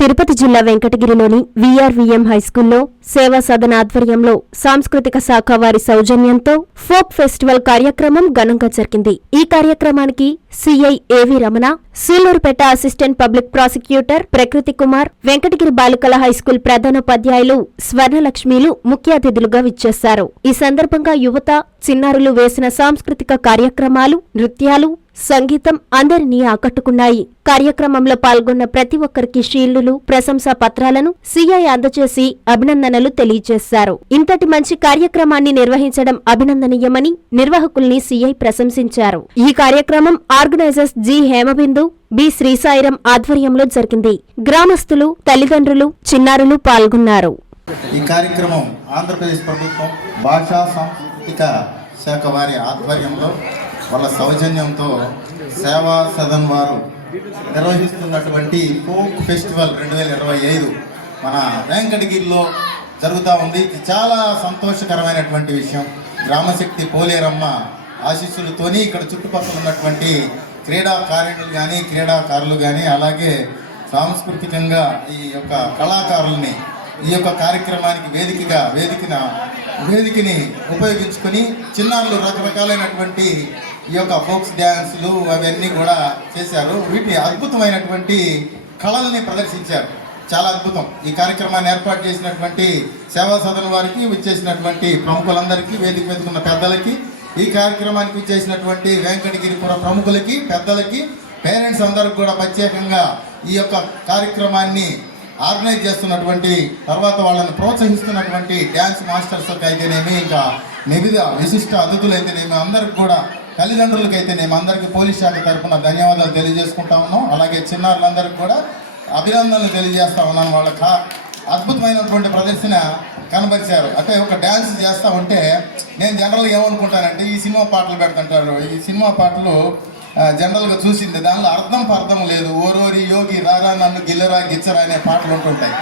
తిరుపతి జిల్లా వెంకటగిరిలోని వీఆర్వీఎం హైస్కూల్లో సేవా సదన ఆధ్వర్యంలో సాంస్కృతిక శాఖ వారి సౌజన్యంతో ఫోక్ ఫెస్టివల్ కార్యక్రమం ఘనంగా జరిగింది. ఈ కార్యక్రమానికి CI A V Ramana Sullurpeta assistant public prosecutor Prakruthi Kumar Venkatagiri బాలికల హైస్కూల్ ప్రధానోపాధ్యాయులు స్వర్ణలక్ష్మిలు ముఖ్య అతిథులుగా విచ్చేశారు. ఈ సందర్భంగా యువత చిన్నారులు వేసిన సాంస్కృతిక కార్యక్రమాలు నృత్యాలు సంగీతం అందరినీ ఆకట్టుకున్నాయి. కార్యక్రమంలో పాల్గొన్న ప్రతి ఒక్కరికి షీల్డులు ప్రశంసా పత్రాలను సీఐ అందజేసి అభినందనలు తెలియజేశారు. ఇంతటి మంచి కార్యక్రమాన్ని నిర్వహించడం అభినందనీయమని నిర్వాహకుల్ని సీఐ ప్రశంసించారు. ఈ కార్యక్రమం organizers G Hemabindu B Srisairam ఆధ్వర్యంలో జరిగింది. గ్రామస్తులు తల్లిదండ్రులు చిన్నారులు పాల్గొన్నారు. ఈ కార్యక్రమం ఆంధ్రప్రదేశ్ ప్రభుత్వం భాషా సాంస్కృతిక శాఖ వారి ఆధ్వర్యంలో వాళ్ళ సౌజన్యంతో సేవా సదన్ వారు నిర్వహిస్తున్నటువంటి ఫోక్ ఫెస్టివల్ రెండు వేల ఇరవై ఐదు మన వెంకటగిరిలో జరుగుతూ ఉంది. ఇది చాలా సంతోషకరమైనటువంటి విషయం. గ్రామశక్తి పోలేరమ్మ ఆశీస్సులతోని ఇక్కడ చుట్టుపక్కల ఉన్నటువంటి క్రీడాకారిణులు కానీ క్రీడాకారులు కానీ అలాగే సాంస్కృతికంగా ఈ యొక్క కళాకారుల్ని ఈ యొక్క కార్యక్రమానికి వేదికగా వేదికన వేదికని ఉపయోగించుకొని చిన్నారులు రకరకాలైనటువంటి ఈ యొక్క ఫోక్స్ డ్యాన్సులు అవన్నీ కూడా చేశారు. వీటిని అద్భుతమైనటువంటి కళల్ని ప్రదర్శించారు. చాలా అద్భుతం. ఈ కార్యక్రమాన్ని ఏర్పాటు చేసినటువంటి సేవా సదన వారికి విచ్చేసినటువంటి ప్రముఖులందరికీ వేదిక మీద ఉన్న పెద్దలకి ఈ కార్యక్రమానికి విచ్చేసినటువంటి వెంకటగిరిపుర ప్రముఖులకి పెద్దలకి పేరెంట్స్ అందరికి కూడా ప్రత్యేకంగా ఈ యొక్క కార్యక్రమాన్ని ఆర్గనైజ్ చేస్తున్నటువంటి తర్వాత వాళ్ళని ప్రోత్సహిస్తున్నటువంటి డ్యాన్స్ మాస్టర్స్కి అయితేనేమి ఇంకా వివిధ విశిష్ట అతిథులైతేనేమి అందరికి కూడా తల్లిదండ్రులకి అయితేనేమి అందరికీ పోలీస్ శాఖ తరఫున ధన్యవాదాలు తెలియజేసుకుంటా ఉన్నాం. అలాగే చిన్నారులందరికీ కూడా అభినందనలు తెలియజేస్తా ఉన్నాను. వాళ్ళ కా అద్భుతమైనటువంటి ప్రదర్శన కనబరిచారు. అంటే ఒక డ్యాన్స్ చేస్తా ఉంటే నేను జనరల్గా ఏమనుకుంటానంటే ఈ సినిమా పాటలు పెడుతుంటారు. ఈ సినిమా పాటలు జనరల్గా చూసింది దానిలో అర్థం పర్థం లేదు. ఓరోరి యోగి రారా నన్ను గిల్లరా గిచ్చరా అనే పాటలు ఉంటుంటాయి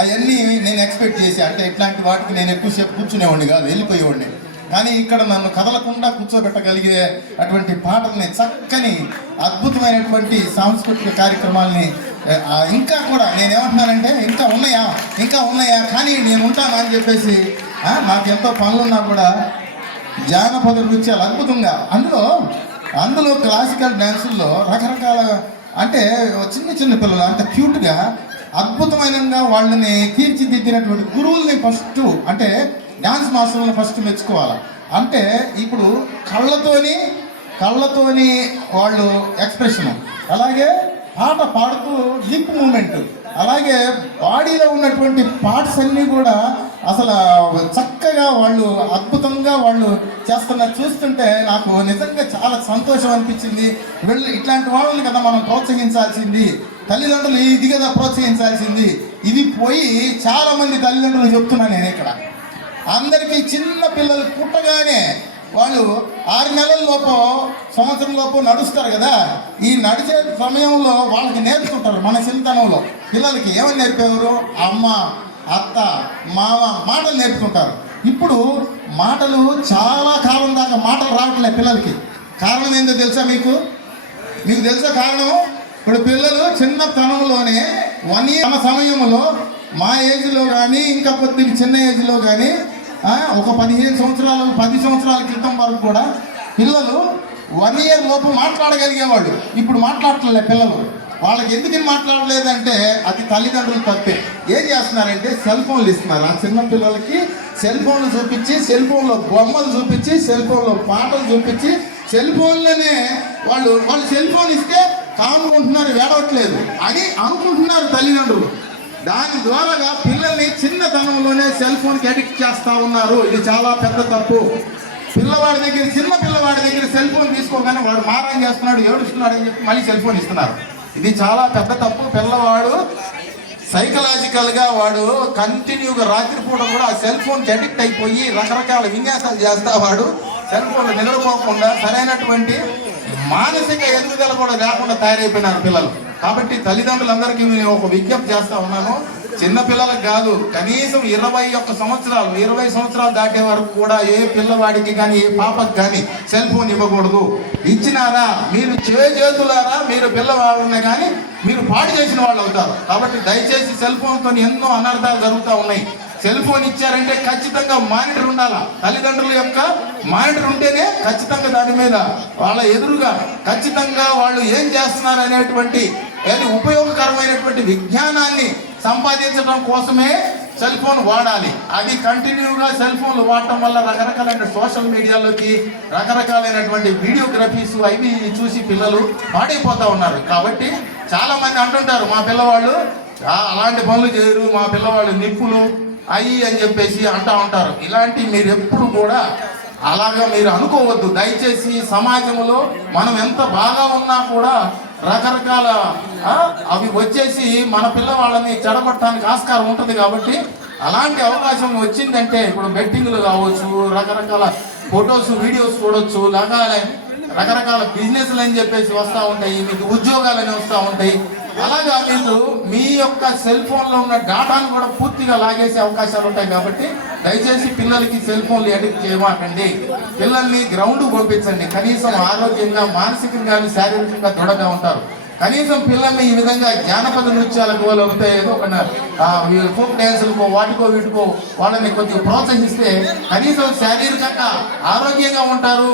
అవన్నీ నేను ఎక్స్పెక్ట్ చేసి అంటే ఇట్లాంటి వాటికి నేను ఎక్కువసేపు కూర్చునేవాడిని కాదు వెళ్ళిపోయేవాడిని. కానీ ఇక్కడ నన్ను కదలకుండా కూర్చోబెట్టగలిగే అటువంటి పాటల్ని చక్కని అద్భుతమైనటువంటి సాంస్కృతిక కార్యక్రమాల్ని ఇంకా కూడా నేనేమంటున్నానంటే ఇంకా ఉన్నాయా? ఇంకా ఉన్నాయా? కానీ నేను ఉంటాను అని చెప్పేసి నాకు ఎంతో పనులున్నా కూడా జానపద నృత్యాలు అద్భుతంగా. అందులో అందులో క్లాసికల్ డ్యాన్సుల్లో రకరకాల అంటే చిన్న చిన్న పిల్లలు అంత క్యూట్గా అద్భుతమైనగా వాళ్ళని తీర్చిదిద్దినటువంటి గురువుల్ని ఫస్ట్ అంటే డ్యాన్స్ మాస్టర్లను ఫస్ట్ మెచ్చుకోవాలి? అంటే ఇప్పుడు కళ్ళతోని కళ్ళతోని వాళ్ళు ఎక్స్ప్రెషన్ అలాగే పాట పాడుతూ లిప్ మూమెంట్ అలాగే బాడీలో ఉన్నటువంటి పార్ట్స్ అన్నీ కూడా అసలు చక్కగా వాళ్ళు అద్భుతంగా వాళ్ళు చేస్తున్న చూస్తుంటే నాకు నిజంగా చాలా సంతోషం అనిపించింది. వీళ్ళు ఇట్లాంటి వాళ్ళని కదా మనం ప్రోత్సహించాల్సింది. తల్లిదండ్రులు ఇది కదా ప్రోత్సహించాల్సింది. ఇది పోయి చాలామంది తల్లిదండ్రులు చెప్తున్నాను నేను ఇక్కడ. అందరికీ చిన్న పిల్లలు పుట్టగానే వాళ్ళు ఆరు నెలల లోపు సంవత్సరం లోపు నడుస్తారు కదా. ఈ నడిచే సమయంలో వాళ్ళకి నేర్చుకుంటారు మన చిన్నతనంలో. పిల్లలకి ఏమని నేర్పేవారు? అమ్మ అత్త మామ మాటలు నేర్చుకుంటారు ఇప్పుడు మాటలు చాలా కాలం దాకా మాటలు రావట్లేదు పిల్లలకి. కారణం ఏందో తెలుసా మీకు? మీకు తెలుసా కారణం? ఇప్పుడు పిల్లలు చిన్నతనంలోనే వన్ ఇయర్ సమయంలో మా ఏజ్లో కానీ ఇంకా కొద్దిగా చిన్న ఏజ్లో కానీ ఒక పదిహేను సంవత్సరాలు పది సంవత్సరాల క్రితం వరకు కూడా పిల్లలు వన్ ఇయర్ లోపు మాట్లాడగలిగేవాళ్ళు. ఇప్పుడు మాట్లాడట్లే పిల్లలు. వాళ్ళకి ఎందుకు మాట్లాడలేదంటే అది తల్లిదండ్రులు తప్పే. ఏం చేస్తున్నారంటే సెల్ ఫోన్లు ఇస్తున్నారు. ఆ చిన్న పిల్లలకి సెల్ ఫోన్లు చూపించి సెల్ ఫోన్లో బొమ్మలు చూపించి సెల్ ఫోన్లో పాటలు చూపించి సెల్ ఫోన్లోనే వాళ్ళు వాళ్ళు సెల్ ఫోన్ ఇస్తే కానుకుంటున్నారు వేడవట్లేదు అని అనుకుంటున్నారు తల్లిదండ్రులు. దాని ద్వారాగా పిల్లల్ని చిన్నతనంలోనే సెల్ ఫోన్కి అడిక్ట్ చేస్తూ ఉన్నారు. ఇది చాలా పెద్ద తప్పు. పిల్లవాడి దగ్గర చిన్న పిల్లవాడి దగ్గర సెల్ ఫోన్ తీసుకోగానే వాడు మారం చేస్తున్నాడు ఏడుస్తున్నాడు అని చెప్పి మళ్ళీ సెల్ ఫోన్ ఇస్తున్నారు. ఇది చాలా పెద్ద తప్పు. పిల్లవాడు సైకలాజికల్గా వాడు కంటిన్యూగా రాత్రిపూట కూడా ఆ సెల్ ఫోన్కి అడిక్ట్ అయిపోయి రకరకాల విన్యాసాలు చేస్తా వాడు. సెల్ ఫోన్లు నిద్రపోకుండా సరైనటువంటి మానసిక ఎదుగుదల కూడా లేకుండా తయారైపోయినారు పిల్లలు. కాబట్టి తల్లిదండ్రులందరికీ నేను ఒక విజ్ఞప్తి చేస్తా ఉన్నాను. చిన్నపిల్లలకు కాదు కనీసం ఇరవై ఒక్క సంవత్సరాలు ఇరవై సంవత్సరాలు దాటే వరకు కూడా ఏ పిల్లవాడికి కానీ ఏ పాపకి కానీ సెల్ ఫోన్ ఇవ్వకూడదు. ఇచ్చినారా మీరు చేతులారా మీరు పిల్లవాళ్ళని కానీ మీరు పాడు చేసిన వాళ్ళు అవుతారు. కాబట్టి దయచేసి సెల్ ఫోన్తో ఎన్నో అనర్థాలు జరుగుతూ ఉన్నాయి. సెల్ ఫోన్ ఇచ్చారంటే ఖచ్చితంగా మానిటర్ ఉండాలా? తల్లిదండ్రుల యొక్క మానిటర్ ఉంటేనే ఖచ్చితంగా దాని మీద వాళ్ళ ఎదురుగా ఖచ్చితంగా వాళ్ళు ఏం చేస్తున్నారు అనేటువంటి కానీ ఉపయోగకరమైనటువంటి విజ్ఞానాన్ని సంపాదించడం కోసమే సెల్ ఫోన్ వాడాలి. అది కంటిన్యూగా సెల్ ఫోన్లు వాడటం వల్ల రకరకాలైన సోషల్ మీడియాలోకి రకరకాలైనటువంటి వీడియోగ్రఫీస్ అవి చూసి పిల్లలు పాడైపోతూ ఉన్నారు. కాబట్టి చాలామంది అంటుంటారు మా పిల్లవాళ్ళు అలాంటి పనులు చేయరు మా పిల్లవాళ్ళు నిప్పులు అయ్యి అని చెప్పేసి అంటూ ఉంటారు. ఇలాంటి మీరు ఎప్పుడు కూడా అలాగా మీరు అనుకోవద్దు. దయచేసి సమాజంలో మనం ఎంత బాగా ఉన్నా కూడా రకరకాల అవి వచ్చేసి మన పిల్లవాళ్ళని చెడగొట్టడానికి ఆస్కారం ఉంటుంది కాబట్టి అలాంటి అవకాశం వచ్చిందంటే ఇప్పుడు బెట్టింగ్లు కావచ్చు రకరకాల ఫొటోస్ వీడియోస్ చూడొచ్చు రకాల రకరకాల బిజినెస్లు అని చెప్పేసి వస్తూ ఉంటాయి మీకు ఉద్యోగాలని వస్తూ ఉంటాయి. అలాగా మీరు మీ యొక్క సెల్ ఫోన్లో ఉన్న డేటాను కూడా పూర్తిగా లాగేసే అవకాశాలు ఉంటాయి కాబట్టి దయచేసి పిల్లలకి సెల్ ఫోన్లు అడిక్ట్ చేయమాకండి. పిల్లల్ని గ్రౌండ్ పంపించండి. కనీసం ఆరోగ్యంగా మానసికంగా శారీరకంగా దృఢంగా ఉంటారు. కనీసం పిల్లల్ని ఈ విధంగా జానపద నృత్యాలకు వాళ్ళు అవుతాయి ఏదో ఒక ఫోక్ డ్యాన్సులకో వాటికో వీటికో వాళ్ళని కొద్దిగా ప్రోత్సహిస్తే కనీసం శారీరకంగా ఆరోగ్యంగా ఉంటారు.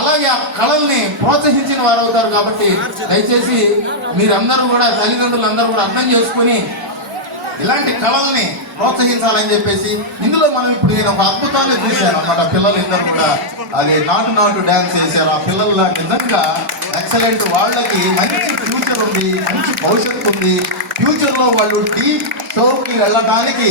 అలాగే ఆ కళల్ని ప్రోత్సహించిన వారు అవుతారు కాబట్టి దయచేసి మీరందరూ కూడా తల్లిదండ్రులు అందరూ కూడా అర్థం చేసుకుని ఇలాంటి కళల్ని ప్రోత్సహించాలని చెప్పేసి ఇందులో మనం ఇప్పుడు నేను ఒక అద్భుతాన్ని చూశాను అన్నమాట. పిల్లలు ఇద్దరు కూడా అది నాటు నాటు డ్యాన్స్ చేశారు. ఆ పిల్లల నిజంగా ఎక్సలెంట్ వాళ్ళకి మంచి ఫ్యూచర్ ఉంది మంచి భవిష్యత్తు ఉంది. ఫ్యూచర్లో వాళ్ళు డీప్ షోకి వెళ్ళడానికి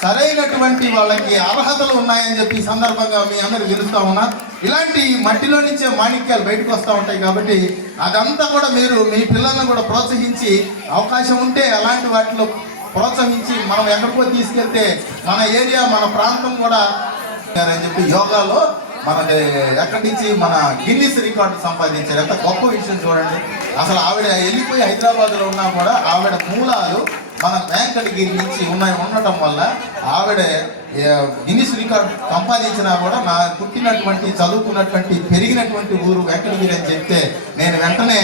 సరైనటువంటి వాళ్ళకి అర్హతలు ఉన్నాయని చెప్పి సందర్భంగా మీ అందరూ తెలుస్తా ఉన్నా. ఇలాంటి మట్టిలో నుంచే మాణిక్యాలు బయటకు వస్తూ ఉంటాయి కాబట్టి అదంతా కూడా మీరు మీ పిల్లల్ని కూడా ప్రోత్సహించి అవకాశం ఉంటే అలాంటి వాటిలో ప్రోత్సహించి మనం ఎక్కడికో తీసుకెళ్తే మన ఏరియా మన ప్రాంతం కూడా అని చెప్పి యోగాలో మనకి ఎక్కడి నుంచి మన గిన్నిస్ రికార్డు సంపాదించారు? ఎంత గొప్ప విషయం చూడండి. అసలు ఆవిడ వెళ్ళిపోయి హైదరాబాద్లో ఉన్నా కూడా ఆవిడ మూలాలు మన వెంకటగిరి నుంచి ఉన్నాయి ఉండటం వల్ల ఆవిడ గిన్నిస్ రికార్డు సంపాదించినా కూడా నా పుట్టినటువంటి చదువుకున్నటువంటి పెరిగినటువంటి ఊరు వెంకటగిరి అని చెప్తే నేను వెంటనే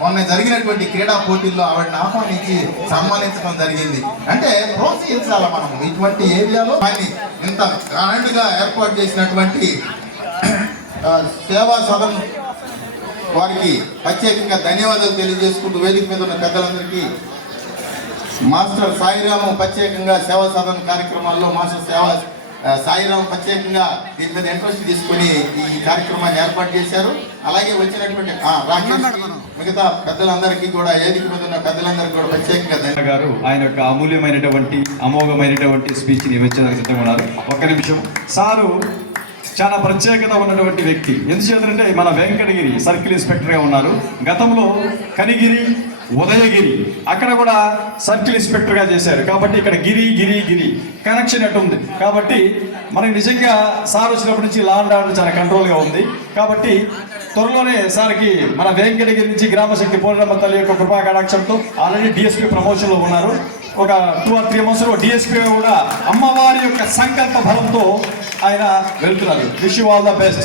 మొన్న జరిగినటువంటి క్రీడా పోటీల్లో ఆవిడని ఆహ్వానించి సన్మానించడం జరిగింది. అంటే ప్రోత్సహించాలి మనం ఇటువంటి ఏరియాలో. కానీ ఇంత గ్రాండ్గా ఏర్పాటు చేసినటువంటి సేవా సదన్ వారికి ప్రత్యేకంగా ధన్యవాదాలు తెలియజేసుకుంటూ వేదిక మీద ఉన్న పెద్దలందరికీ మాస్టర్ సాయిరాము ప్రత్యేకంగా సేవా సదన్ కార్యక్రమాల్లో మాస్టర్ సేవ సాయిరాం ప్రత్యేకంగా దీని మీద ఇంట్రెస్ట్ తీసుకొని ఈ కార్యక్రమాన్ని ఏర్పాటు చేశారు. అలాగే వచ్చినటువంటి మిగతా పెద్దలందరికీ కూడా వేదిక మీద ఉన్న పెద్దలందరికీ కూడా ప్రత్యేకంగా ధన్యవాదాలు గారు ఆయన యొక్క అమూల్యమైనటువంటి అమోఘమైనటువంటి స్పీచ్ని ఇవ్వడానికి సిద్ధంగా ఉన్నారు. ఒక్క నిమిషం. సారు చాలా ప్రత్యేకత ఉన్నటువంటి వ్యక్తి. ఎందుచేతంటే మన వెంకటగిరి సర్కిల్ ఇన్స్పెక్టర్గా ఉన్నారు. గతంలో కనిగిరి ఉదయగిరి అక్కడ కూడా సర్కిల్ ఇన్స్పెక్టర్గా చేశారు. కాబట్టి ఇక్కడ గిరి గిరి గిరి కనెక్షన్ ఎటు ఉంది. కాబట్టి మనకి నిజంగా సార్ వచ్చినప్పటి నుంచి లా అండ్ ఆర్డర్ చాలా కంట్రోల్గా ఉంది. కాబట్టి త్వరలోనే సార్కి మన వెంకటగిరి నుంచి గ్రామశక్తి పూర్ణమ్మ తల్లి యొక్క కృపా కటాక్షంతో ఆల్రెడీ డిఎస్పీ ప్రమోషన్లో ఉన్నారు. ఒక టూ ఆర్ త్రీ మంత్స్లో డిఎస్పీ కూడా అమ్మవారి యొక్క సంకల్ప బలంతో ఆయన వెళ్తున్నారు wish you all the best